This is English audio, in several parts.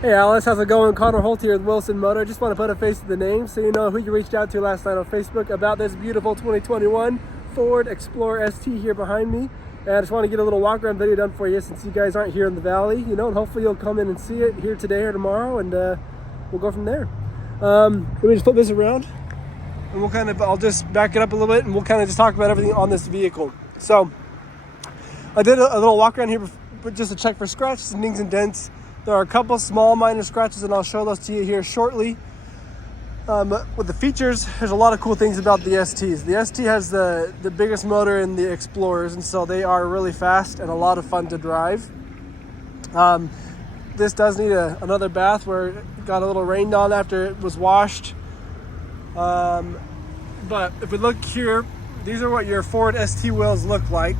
Hey Alice, how's it going? Connor Holt here with Wilson Moto. Just want to put a face to the name so you know who you reached out to last night on Facebook about this beautiful 2021 Ford Explorer ST here behind me. And I just want to get a little walk around video done for you since you guys aren't here in the valley, and hopefully you'll come in and see it here today or tomorrow, and we'll go from there. Let me just flip this around and I'll just back it up a little bit and we'll kind of just talk about everything on this vehicle. So I did a little walk around here just to check for scratches and dings and dents. There are a couple small minor scratches and I'll show those to you here shortly. With the features, there's a lot of cool things about the STs. The ST has the biggest motor in the Explorers, and so they are really fast and a lot of fun to drive. This does need another bath where it got a little rained on after it was washed. But if we look here, these are what your Ford ST wheels look like.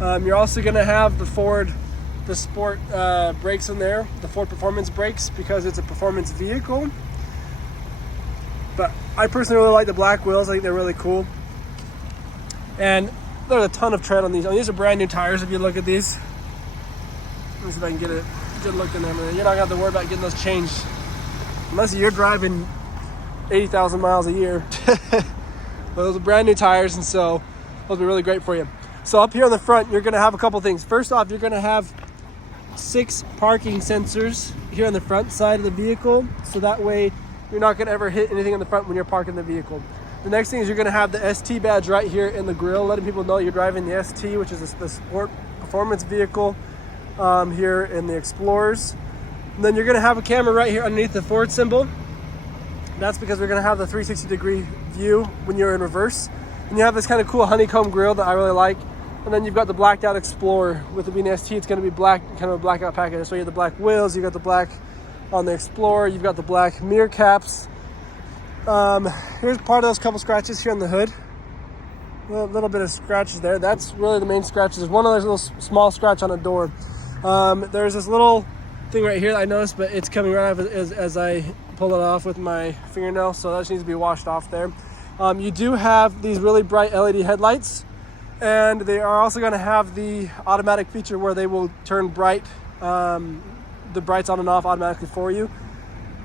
You're also going to have the sport brakes in there, the Ford Performance brakes, because it's a performance vehicle. But I personally really like the black wheels. I think they're really cool. And there's a ton of tread on these. These are brand new tires if you look at these. Let me see if I can get a good look in them. You're not going to have to worry about getting those changed unless you're driving 80,000 miles a year. But those are brand new tires, and so those will be really great for you. So up here on the front, you're going to have a couple things. First off, you're going to have 6 parking sensors here on the front side of the vehicle, so that way you're not going to ever hit anything in the front when you're parking the vehicle. The next thing is you're going to have the ST badge right here in the grille, letting people know you're driving the ST, which is the sport performance vehicle here in the Explorers. And then you're going to have a camera right here underneath the Ford symbol. That's because we're going to have the 360-degree view when you're in reverse. And you have this kind of cool honeycomb grille that I really like. And then you've got the blacked out Explorer. With it being ST, it's going to be black, kind of a blackout package. So you have the black wheels, you got the black on the Explorer, you've got the black mirror caps. Here's part of those couple scratches here on the hood. A little bit of scratches there. That's really the main scratches. There's one other little small scratch on a door. There's this little thing right here that I noticed, but it's coming right off as I pull it off with my fingernail, so that just needs to be washed off there. You do have these really bright LED headlights, and they are also going to have the automatic feature where they will turn bright, the brights on and off automatically for you.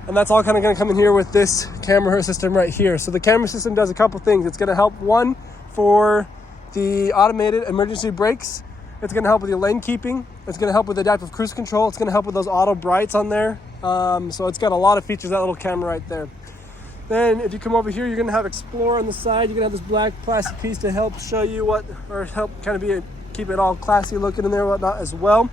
And that's all kind of going to come in here with this camera system right here. So the camera system does a couple things. It's going to help, one, for the automated emergency brakes. It's going to help with your lane keeping. It's going to help with adaptive cruise control. It's going to help with those auto brights on there. So it's got a lot of features, that little camera right there. Then if you come over here, you're going to have Explorer on the side. You're going to have this black plastic piece to help show you help kind of keep it all classy looking in there and whatnot as well.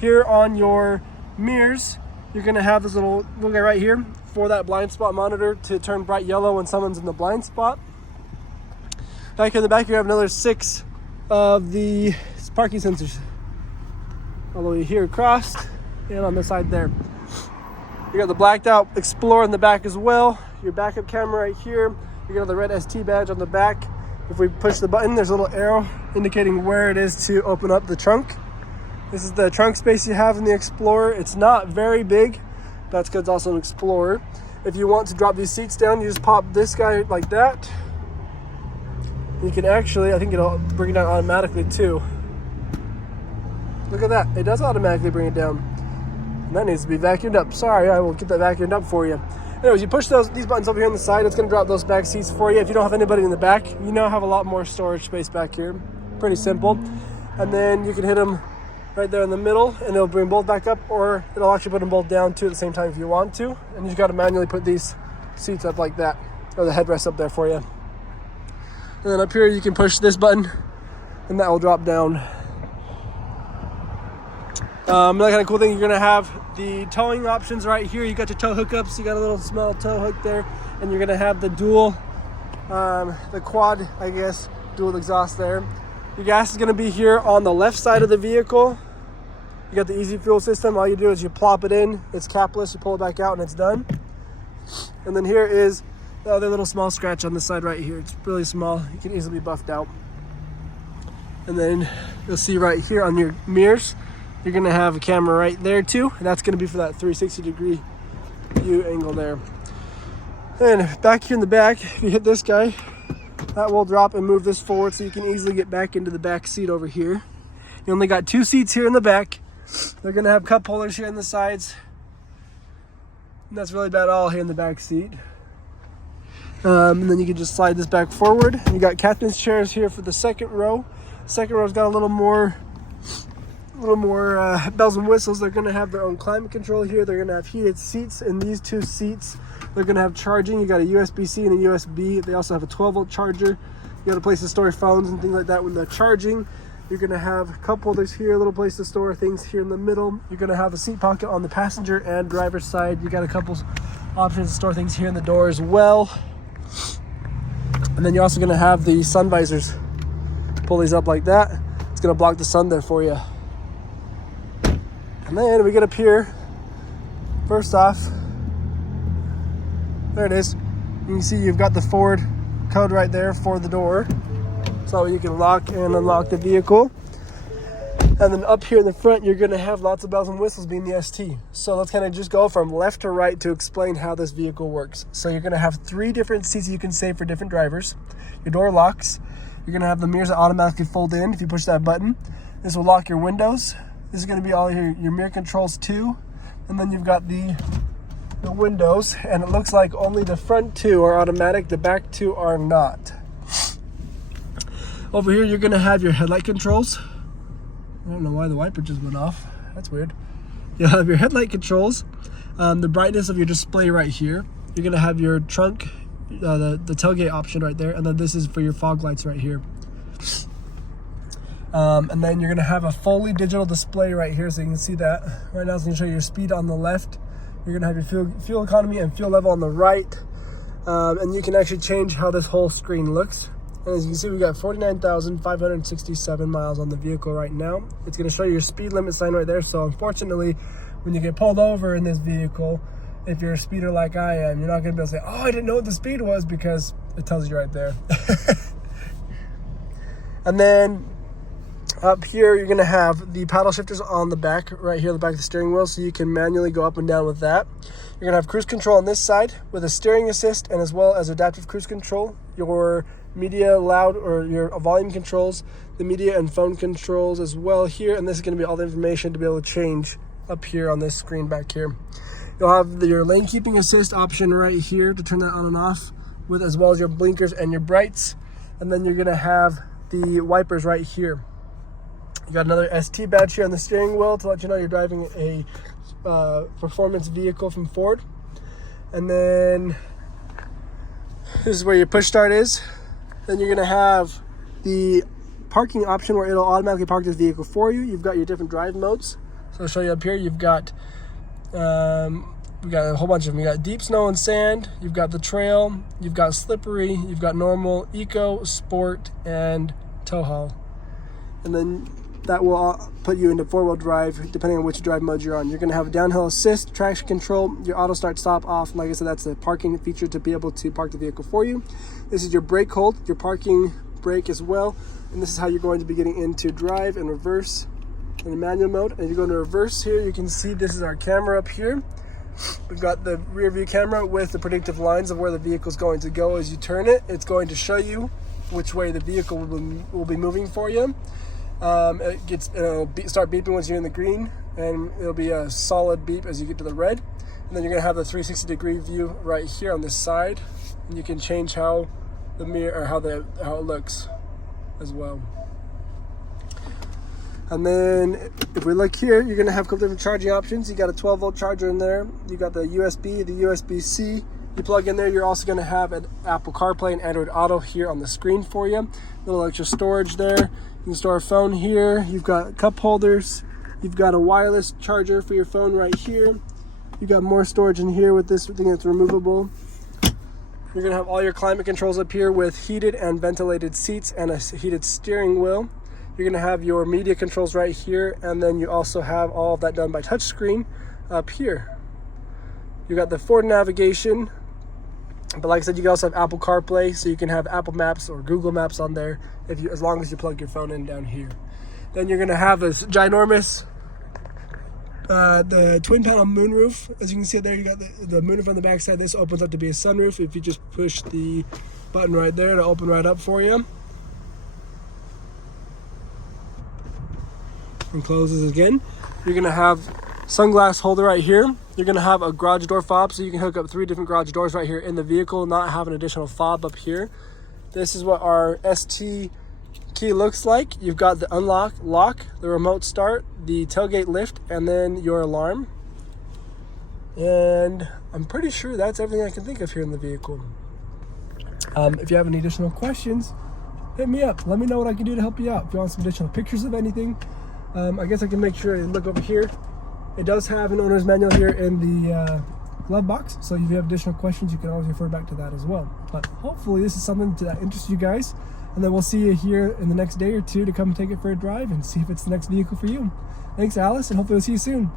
Here on your mirrors, you're going to have this little guy right here for that blind spot monitor to turn bright yellow when someone's in the blind spot. Back in the back, you have another 6 of the parking sensors all the way here across and on the side there. You got the blacked out Explorer in the back as well. Your backup camera right here. You got the red ST badge on the back. If we push the button, there's a little arrow indicating where it is to open up the trunk. This is the trunk space you have in the Explorer. It's not very big. That's because it's also an Explorer. If you want to drop these seats down, you just pop this guy like that. You can actually, I think it'll bring it down automatically too. Look at that. It does automatically bring it down. And that needs to be vacuumed up. Sorry, I will get that vacuumed up for you. Anyways, you push these buttons over here on the side. It's going to drop those back seats for you. If you don't have anybody in the back, you now have a lot more storage space back here. Pretty simple. And then you can hit them right there in the middle, and it'll bring both back up, or it'll actually put them both down too at the same time if you want to. And you've got to manually put these seats up like that, or the headrest up there for you. And then up here, you can push this button, and that will drop down. Another kind of cool thing, you're going to have the towing options right here. You got your tow hookups, you got a little small tow hook there, and you're going to have the dual, the quad, I guess, dual exhaust there. Your gas is going to be here on the left side of the vehicle. You got the easy fuel system. All you do is you plop it in, it's capless, you pull it back out, and it's done. And then here is the other little small scratch on the side right here. It's really small, it can easily be buffed out. And then you'll see right here on your mirrors, you're going to have a camera right there too, and that's going to be for that 360-degree view angle there. And back here in the back, if you hit this guy, that will drop and move this forward so you can easily get back into the back seat over here. You only got 2 seats here in the back. They're going to have cup holders here on the sides. And that's really about all here in the back seat. And then you can just slide this back forward. You got captain's chairs here for the second row. Second row's got a little more bells and whistles. They're going to have their own climate control here. They're going to have heated seats in these two seats. They're going to have charging. You got a USB-C and a USB. They also have a 12-volt charger. You got a place to store phones and things like that when they're charging. You're going to have cup holders here, a little place to store things here in the middle. You're going to have a seat pocket on the passenger and driver's side. You got a couple options to store things here in the door as well. And then you're also going to have the sun visors. Pull these up like that. It's going to block the sun there for you. And then we get up here. First off, there it is. You can see you've got the Ford code right there for the door. So you can lock and unlock the vehicle. And then up here in the front, you're going to have lots of bells and whistles being the ST. So let's kind of just go from left to right to explain how this vehicle works. So you're going to have 3 different seats you can save for different drivers. Your door locks. You're going to have the mirrors that automatically fold in if you push that button. This will lock your windows. This is going to be all your mirror controls too. And then you've got the windows. And it looks like only the front 2 are automatic. The back 2 are not. Over here, you're going to have your headlight controls. I don't know why the wiper just went off. That's weird. You'll have your headlight controls, the brightness of your display right here. You're going to have your trunk, the tailgate option right there, and then this is for your fog lights right here. And then you're going to have a fully digital display right here, so you can see that. Right now it's going to show you your speed on the left. You're going to have your fuel economy and fuel level on the right. And you can actually change how this whole screen looks. And as you can see, we got 49,567 miles on the vehicle right now. It's going to show you your speed limit sign right there. So unfortunately, when you get pulled over in this vehicle, if you're a speeder like I am, you're not going to be able to say, oh, I didn't know what the speed was, because it tells you right there. And then up here, you're going to have the paddle shifters on the back, right here, the back of the steering wheel, so you can manually go up and down with that. You're going to have cruise control on this side with a steering assist and as well as adaptive cruise control. Your media loud or your volume controls, the media and phone controls as well here, and this is going to be all the information to be able to change up here on this screen back here. You'll have your lane keeping assist option right here to turn that on and off, with as well as your blinkers and your brights. And then you're going to have the wipers right here. You got another ST badge here on the steering wheel to let you know you're driving a performance vehicle from Ford. And then this is where your push start is. Then you're going to have the parking option where it'll automatically park this vehicle for you. You've got your different drive modes. So I'll show you up here. You've got we got a whole bunch of them. You got deep snow and sand. You've got the trail. You've got slippery. You've got normal, eco, sport, and tow haul. And then that will all put you into 4-wheel drive depending on which drive mode you're on. You're going to have downhill assist, traction control, your auto start stop off. Like I said, that's the parking feature to be able to park the vehicle for you. This is your brake hold, your parking brake as well. And this is how you're going to be getting into drive and reverse in manual mode. And you go into reverse here, you can see this is our camera up here. We've got the rear view camera with the predictive lines of where the vehicle is going to go. As you turn it, it's going to show you which way the vehicle will be moving for you. It'll start beeping once you're in the green, and it'll be a solid beep as you get to the red. And then you're going to have the 360-degree view right here on this side, and you can change how the mirror or how it looks as well. And then if we look here, you're going to have a couple different charging options. You got a 12-volt charger in there. You got the USB, the USB-C. You plug in there. You're also going to have an Apple CarPlay and Android Auto here on the screen for you. A little extra storage there. You can store a phone here. You've got cup holders. You've got a wireless charger for your phone right here. You've got more storage in here with this thing that's removable. You're going to have all your climate controls up here with heated and ventilated seats and a heated steering wheel. You're going to have your media controls right here, and then you also have all of that done by touchscreen up here. You got the Ford navigation, but like I said, you can also have Apple CarPlay, so you can have Apple Maps or Google Maps on there as long as you plug your phone in down here. Then you're going to have this ginormous the twin panel moonroof. As you can see there, you got the moonroof on the back side. This opens up to be a sunroof if you just push the button right there to open right up for you. And closes again. You're going to have sunglass holder right here. You're gonna have a garage door fob, so you can hook up 3 different garage doors right here in the vehicle, not have an additional fob up here. This is what our ST key looks like. You've got the unlock, lock, the remote start, the tailgate lift, and then your alarm. And I'm pretty sure that's everything I can think of here in the vehicle. If you have any additional questions, hit me up. Let me know what I can do to help you out. If you want some additional pictures of anything, I guess I can make sure and look over here. It does have an owner's manual here in the glove box, so if you have additional questions, you can always refer back to that as well. But hopefully this is something that interests you guys, and then we'll see you here in the next day or two to come and take it for a drive and see if it's the next vehicle for you. Thanks, Alice, and hopefully we'll see you soon.